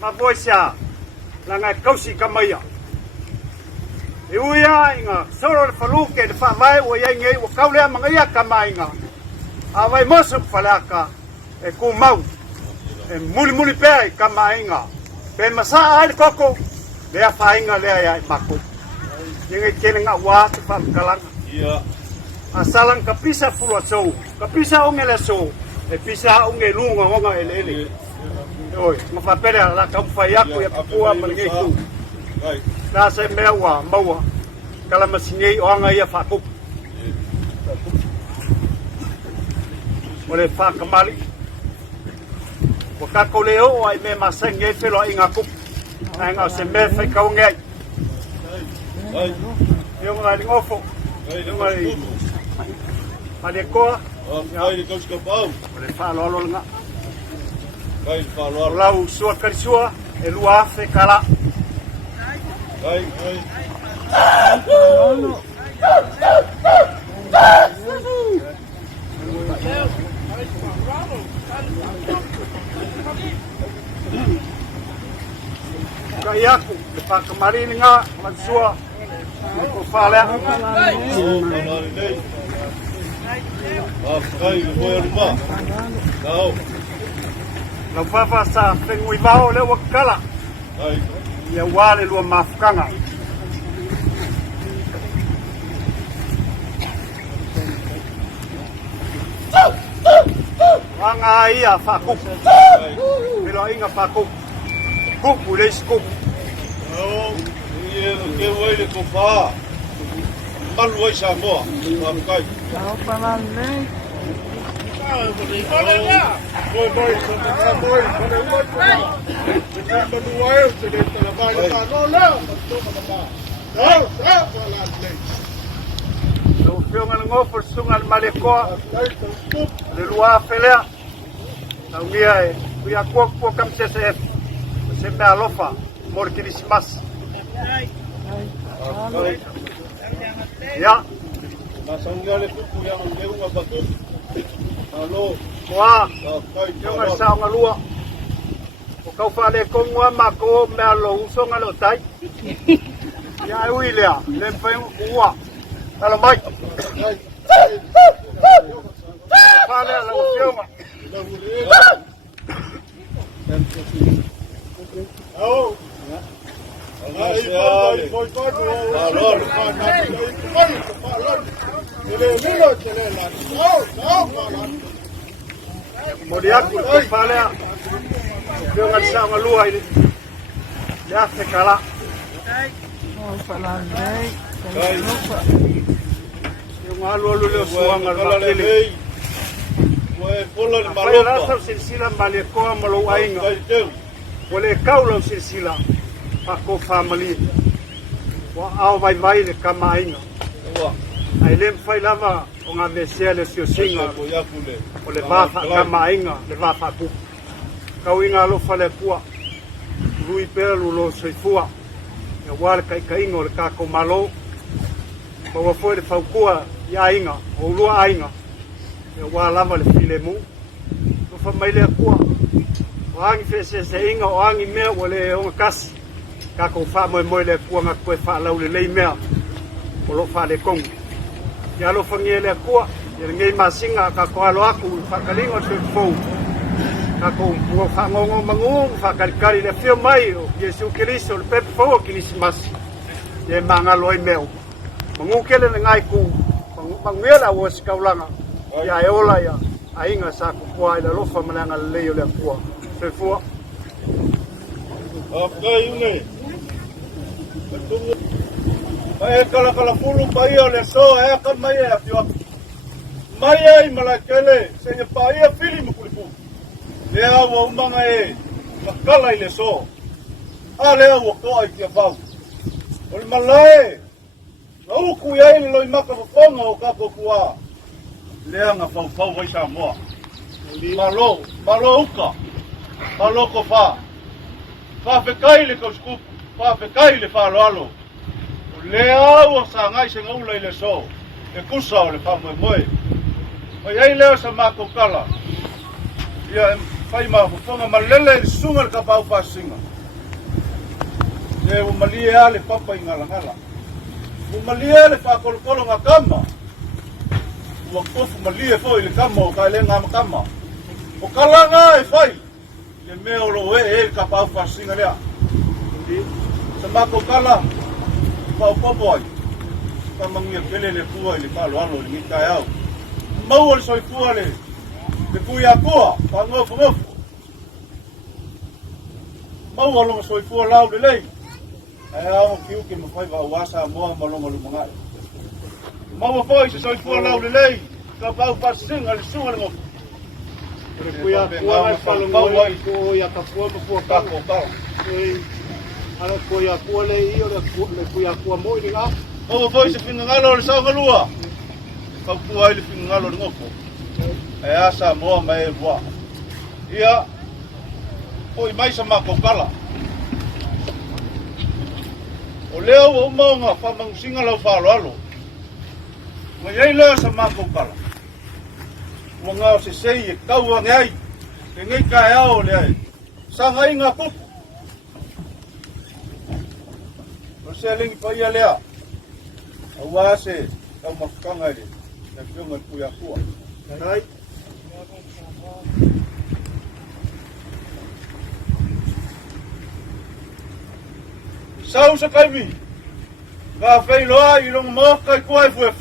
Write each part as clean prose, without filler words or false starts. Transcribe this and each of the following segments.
maboisia langa kausi kamaya e uia inga soro le faluke le famai o ia ngei o kaule mangaia kamainga avai moso falaka e kumau e muli pe kamainga pe masa ai koko le afainga le ai mako ngai kelenga wa te famkalanga ia asalang kapisa fulo so kapisa ongele so e pisa onge lunga onga ele oi ma pere la ka fai aku ya pua malnge ku ai na se mewa maua kala masinei onga ia fa ku ole fa kamali o ka ko leo ai me masenge felo inga ku nga se me fai ka onge ai yo ngai ngofo ai yo ngai ale ko ai de kos kapau ole fa lo nga ai fa lo lau sua karisua e lua fe kala ai kai aku le pa kamari nga mansua ko fala ai mo rumah tau la papa sa fengui bao le wakala ai ia wale lua mafukanga wanga ia faku pero inga faku kuku le skup oh ia ke wai le ko fa malu ai sa mo kai so fiona ngofo sungal malekoa le lua felea na ngia e kuya kwa kam CCF se me alofa mor Christmas ya masangale ku yang ngeu ngapatu alo wa kai yo nga sa nga lua o kau fale ko ngwa ma ko me alo uso nga lo tai ya uilea le pai uwa ala mai fale ala usioma oh modiaku ko fale yo nga sa nga lua ini ya se kala yo nga lu le suanga la tele Pai rasa silsila maleko malo ainga. Wale kaulo silsila ako family. Wa au vai le kama ainga. Ai lem fai lava onga mesia le sio singa. Ole bafa kama ainga le bafa ku. Kau inga lo fale kua. Lui pelu lo soifua. Ya wale kai inga le kako malo. Wa foi le faukua ya inga o lua ainga. E wa lava le filemu o fa mai le kua o angi fese se inga o angi mea o le o kasi ka ko fa mo le kua nga ko fa la le mea o lo fa le kong ya lo fangi le kua ye ngai masinga ka ko alo aku fa kalingo se fo ka ko mo fa ngongo mangu fa kali le fio mai o Yesu Kristo le pe fo Christmas ye manga loi meo mangu kele ngai ku mangela o skaulanga ya eola ya ainga sa kwa ila lofa malanga leo le kwa fefua okay une ai kala fulu pai ole so e ka mai e fio mai ai malakele se ne pai e fili mukulipu le awo umanga e kala ile so ale awo ko ai kia pau ol malai au ku ya ile lo imaka fonga o ka ko kwa leanga fau vai sa mo malo uka malo ko fa fe kai le ko sku fa fe kai le fa lo le au sa ngai se ngau le so e kusa le fa mo mo ai le sa ma ko kala ya fai mafofoga malele i le susuga le kapau pasiga le ua malia le papa i galagala ua malia le faakolokolo gakama ua kofu malia foi le kama o kaelega makama o kalaga e fai le mea o loo e le kapau pasiga lea sa makokala faaopopo ai kamagia pele le pua i le faloalo le gitaeau maua le soifua le kuiakua fagofogofo maua loga soifua lau lelei e ao kiuke mafai vaauasa moa maloga lumagai maua foi se soifua lau lelei kapau pasiga le suga le gofo le kuiakua mai falogoi ai ko ia kapua kakokala ala kuiakua le io le kuiakua mo i liga maua foi se finagalo o le saugalua faupua ai le finagalo le gofo e asa moa mai e voa ia oi mai sa makokala o leo o maunga whamangusinga lau whaaloalo mai ei leo sa makokala ua ngao se sei e kaua ngai e ngai kae ao le ai sa ngai ngā kupu o se lingi pa ia lea aua se kau mafukanga ele e whiunga kuia kua Right. Sau sa kaimi ka feiloa i longa mo kai kuai fuef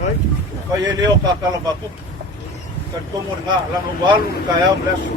Right. kai e leo ka kala batu ka tomo nga la no walu ka ya mlesu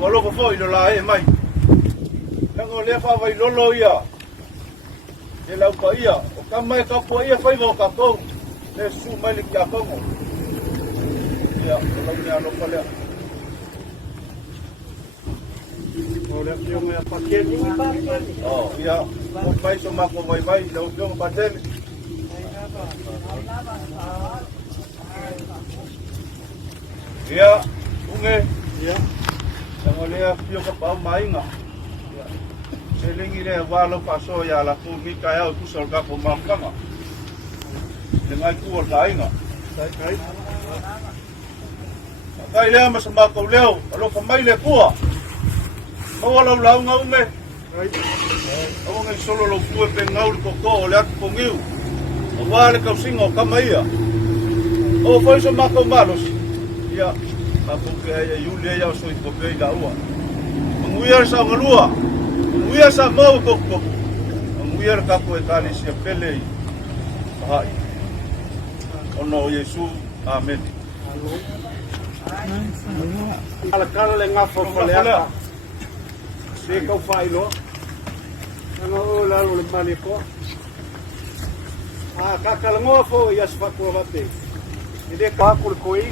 walo fo i lo la e mai lango le fa vai lolo ia e la pa ia o ka mai ka po ia fai vo ka ko le su mai le ka ko ia lo ni alo pa le Olha que eu me apaquei de oh ia o pai so ma ko vai lo yo pa tele ia unge ya. Sango lea pio ka pau mainga. Selingi le walo paso ya la ku mi ka ya ku sol ka ko mamkanga. Le ngai ku o tainga. Right. Kai lea ma sama ko leo, alo ka mai le kua. Mo wala la unga ume. Right. O ngai solo lo ku pe ngau ko ko le ko ngiu. O wale ka singo ka mai ya. O foi so ma ko malos. Ya. Aku ke ya Julia ya so ko pe la ua. Nguia sa ngalua. Nguia sa mau ko ko. Nguia ka ko e kali se pele. Hai. Ono Yesu. Amen. Ala kala le ngafo fale aka. Se kau failo. Ano o la le mali ko. Kakala ngofo yas fakua vate. Ide ka ko koi.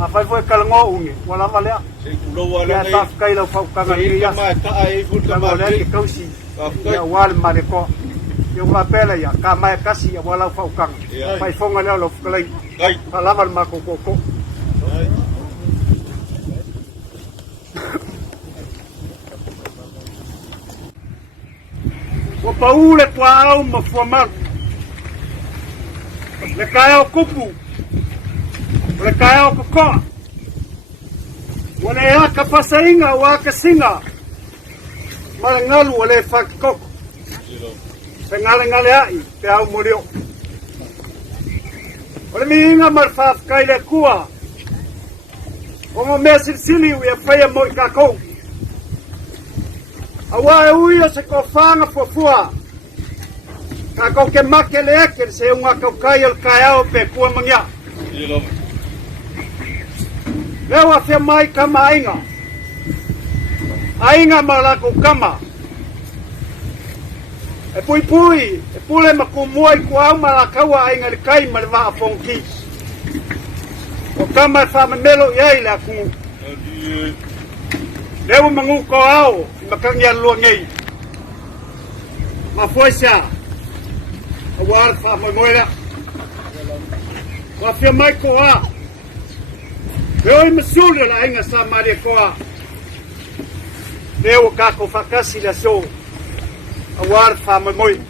Afai foi kalango unge, wala malea. Se ku lo wala Ya taf kai lo fau kanga ni ya. Ma ka ai fu ka ma Wala ki kausi. Ya wal mare ko. Yo ma pela ya ka mai kasi ya wala fau kanga. Fai fonga le lo fulai. Kai. Palava ma ko ko. O paule kwa au ma fuama. Le kaya o kupu. Le kaya o kokoa. Wale haka pasainga waka singa. Marangalu wale fakikoko. Ngale ai te au morio. Wale miinga marfaf kaile kua. Omo mesir sili uia faya moi kakou. Awa e uia se kofanga fuafua. Kakou ke make le eke se unga kaukai al kaya o pe kua mangia. Leo afia mai kama ainga. Ainga malako kama. E pui, e pule makumuai kuau malakaua ainga le kai ma le waa fonki. O kama e whamamelo iai le akungu. Leo manguko au, makangi alua ngei. Mafuaisa. Awar whamamoera. Wafia mai koa. Leo masuli la inga sa mare koa. Leo kako fakasi la so. Awar fama moi.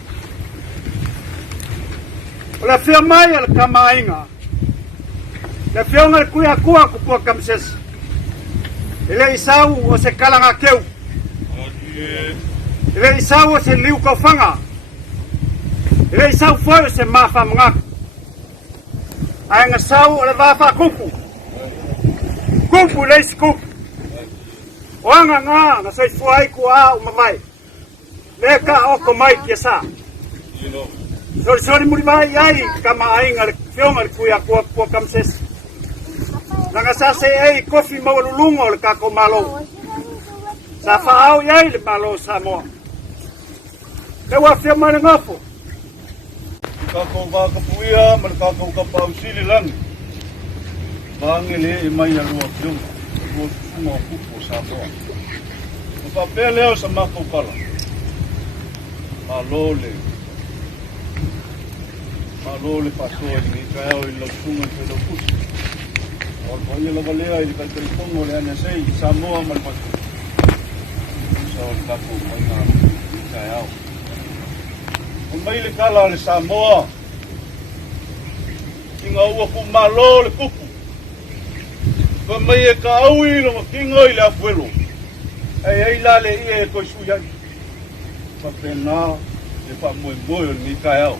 La fia mai al kama inga. La fia ngal kuya kuwa kupua kamses. Ele isau o se kalanga keu. Ele isau o se liu kofanga. Ele isau foi o se mafa mga. Ai nga sau o le vafa kupu. Kupu le skup. Oanga nga sai fuai ku a o mamai. Leka o ko mai kiasa. Sorry muri mai ai kama ai nga fionga kuya ko kamses. Nangasase ai kofi mawalulungo le kako malo. Sa faau yai le malo Samoa. Le wa fia mana ngapo. Kako kapuia man kako kapau sili lang. Bangele mai ya ruo fiong. Ruo sumo kupo Samoa. Papel leo sa mako kala. Malole pasoi ni kaya o ilo sunga pelo kusi. Or koye la galea i kalkari pongo le ane sei Samoa malpatu. Sa o kapu koina i kaya o. O maile kala le Samoa. Kinga ua ku malo le kupu. Ko mai e ka au i lo kinga i le afuelo. Ei la le i e koisuia. Papena le pa moe ni kaya o.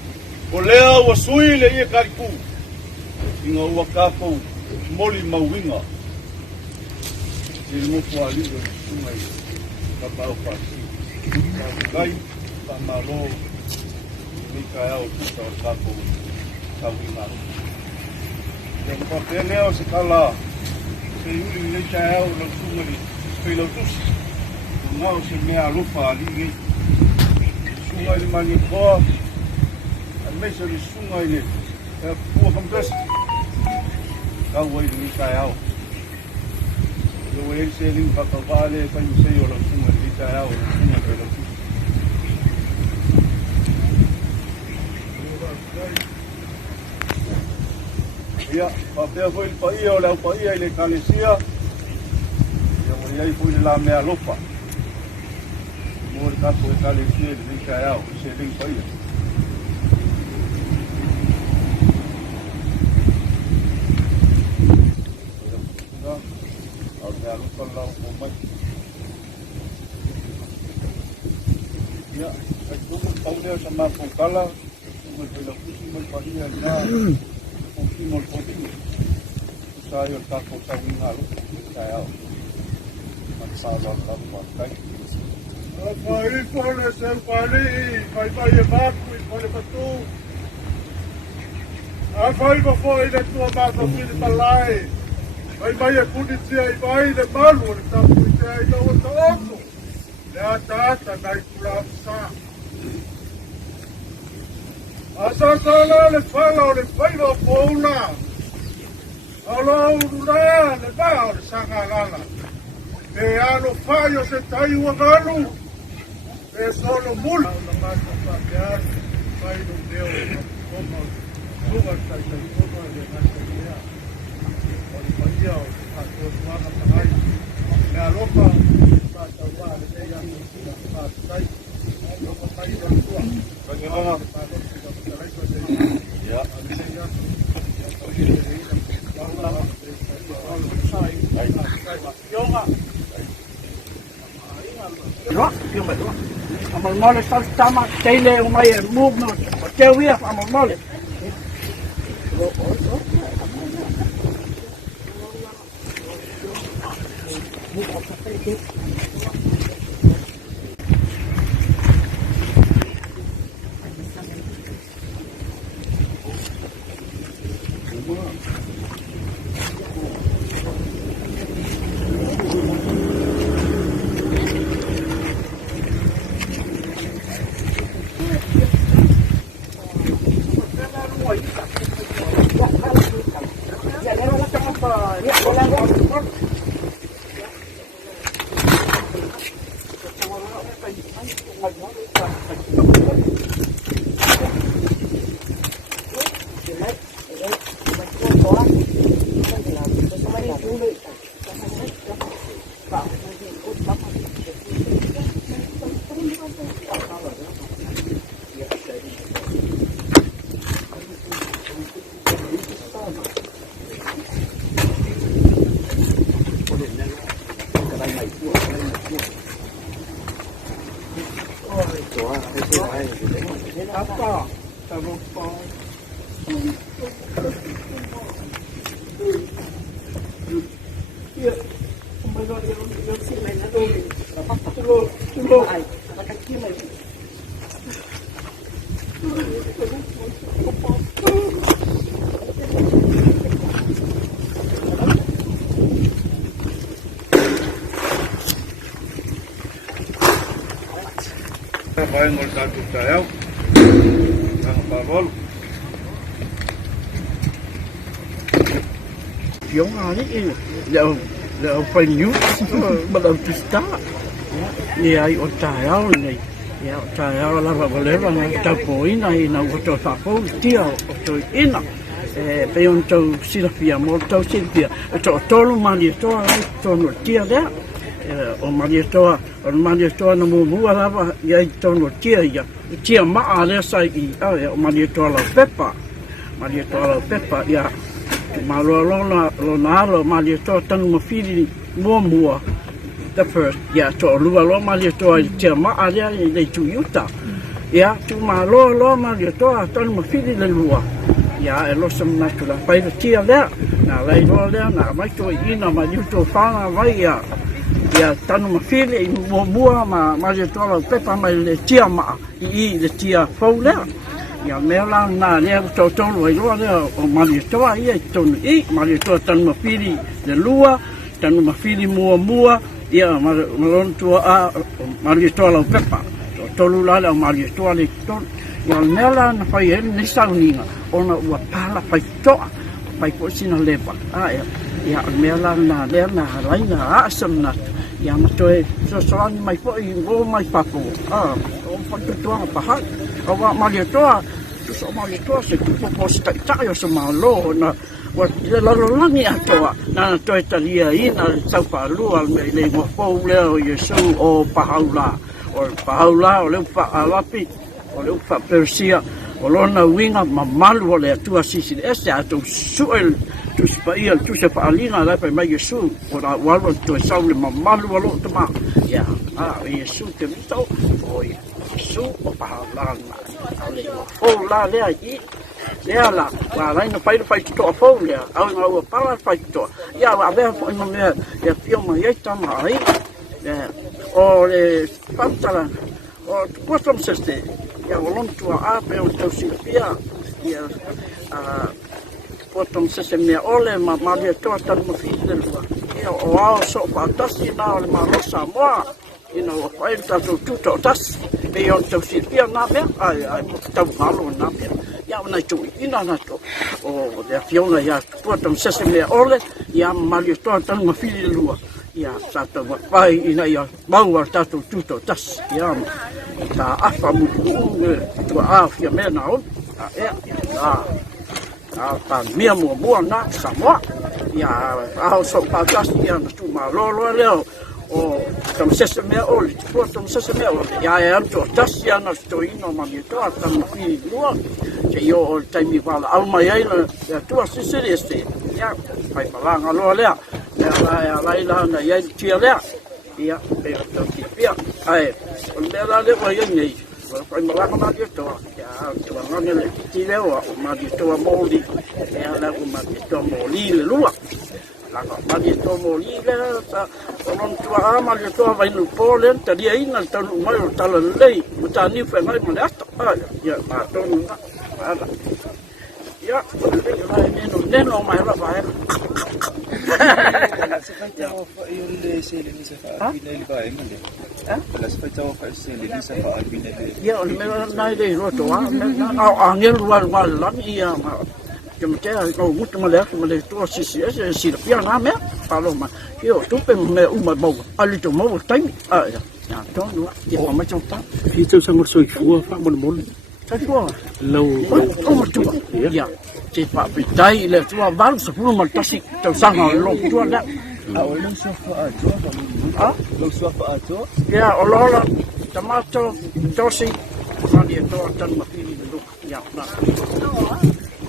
O lea ua sui le ia kariku. Inga ua kako moli mauinga. Ele mo fua liga sumai. Kapau pasi. Kai pa malo. Ni kaya o kuta o kako kawinga. Yang papene o se kala. Se yuri ni kaya o lang sumai. Pelo tusi. Ngau se mea lupa ligi. Sumai li mani koa. Mesa di sungai ni, buah kempes, kau wai ni kaya o. Kau wai seling bakal balik, kayu saya orang sungai ni kaya o, sungai orang tu. Ya, papel foi pai o lau pai ele kalesia, yang wai foi la mea lupa. Mor kapo kalesia ni kaya o, seling pai. Kalau umat ya, itu tahu dia sama pungkala, semua berlaku semua pahia na, semua putih. Saya tak kau tahu ngalu, saya masalah pakai. Apa itu le sempali, pai baku, pai batu. Apa itu foi itu masa pilih balai. Vai a polícia e vai de malu, está a polícia e não está outro. Le atata na ikulapsa. Asa sala le fala o le faiva pouna. Alo uruna le va o le sangalala. E ano faio se tai ua galu. E solo mula. Na mata papear, vai no deu, como luga tai como le nasa ia. Dia o suara sangai le alopa pa tawa le ya pa sai lopa sai do tua bagaimana ya amal mole sal tama tele umai movement teoria amal mole Apa? Tahu apa? Ya, kembali yang sini ada ni. Apa tu? Ai, ada kaki lagi. Vai engordar do Israel, ang parol. Yung ani le fa new madam pista ni ai o tayo ni ya tayo la va voler va ta poi na o fa po tio o to ina pe un to silvia molto silvia to lo mani to no tia da o mani to na mu ala ya to no tia ma ale sai i o mani to la pepa ya ma lo mali to tanu ma fili mua the first ya to lo mali to te ma ale le tu yuta ya tu ma lo mali to tanu ma fili le lua ya lo sam na tu la pai tia le na lai lo le na mai to ina ma yu to fa vai ya tanu ma fili mua mali to la pepa mai le tia ma i le tia fo le ya mela na le to lo le o mali to ai to i mali to tan ma fili le lua tan ma fili mua ya malon to a mali to la pepa to lu la mali to le to ya mela na fai ni sauninga ona ua pala fai to fai po sina lepa ya mela na le na lai na asam na ya ma to so mai po i go mai papo o fa to pa ha o mali to so mali to se po sta yo so malo na wa la ni atoa na to italia ina sa pa lu al me le mo po le o yesu o paula o le fa alapi o le fa persia o lona winga mamalu o le tua sisi ese ato suel tu spaia tu se fa alina la pa mai yesu o la walwa to sa le mamalu o lo tama ya yesu te to o yesu o paula o la le ai ya la wa lai no fai to fo le au no pa fai to ya wa be no me ya tio ma ya ta mai o le pantala o potom seste ya volon tu a pe o to silvia ya potom seste me ole ma le to ta mo fi de lua ya o so pa tasi na le ma rosa mo o fai ta to tas pe o to silvia na be ai ta malo na be ya una tu ina na to o de fiona ya potom seste me ole ya ma le to ta mo fi de lua ya sa to pai ina ya mau ta to tas ya ta afa mu tu afia me na o ta mia mo na sama ya au so pa gas ya tu ma lo leo o tam sese me o tam sese me o ya to tas ya na to ino ma mi to ta mi lo che io tai mi va al mai ya tu sese este ya pai palanga lo le la na ya tia le ya pe to pia ai on bela le wa ye pai malanga ma to ya to ma ne ti le o ma to mo li ya la ma to mo li le lua la ma to mo li le ta non tu ama le to vai no pole ta dia ina ta no mai ta le lei ta ni fe mai ma ya ma to ya le no mai la vai ya on me na de roto angel wa la ia ma que me queda con gusto me le to si la pierna me paloma yo tu pe me uma bo ali to mo tai ya to no ya ma trong ta khi tôi sang một soi phua phát một món sai ko lâu o tu ya te pa pitai le tu va su fu ma tasi to sang lo tu da ya o lo tomato tosi mali to tan ma fili do ya na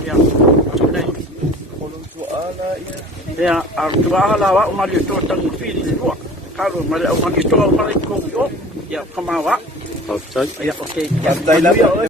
ya ya artuala wa mali to tan ma fili do kalo mali o mali to mali ko yo Ya, kamawa. Okay. Ya, okey. Pandai lang.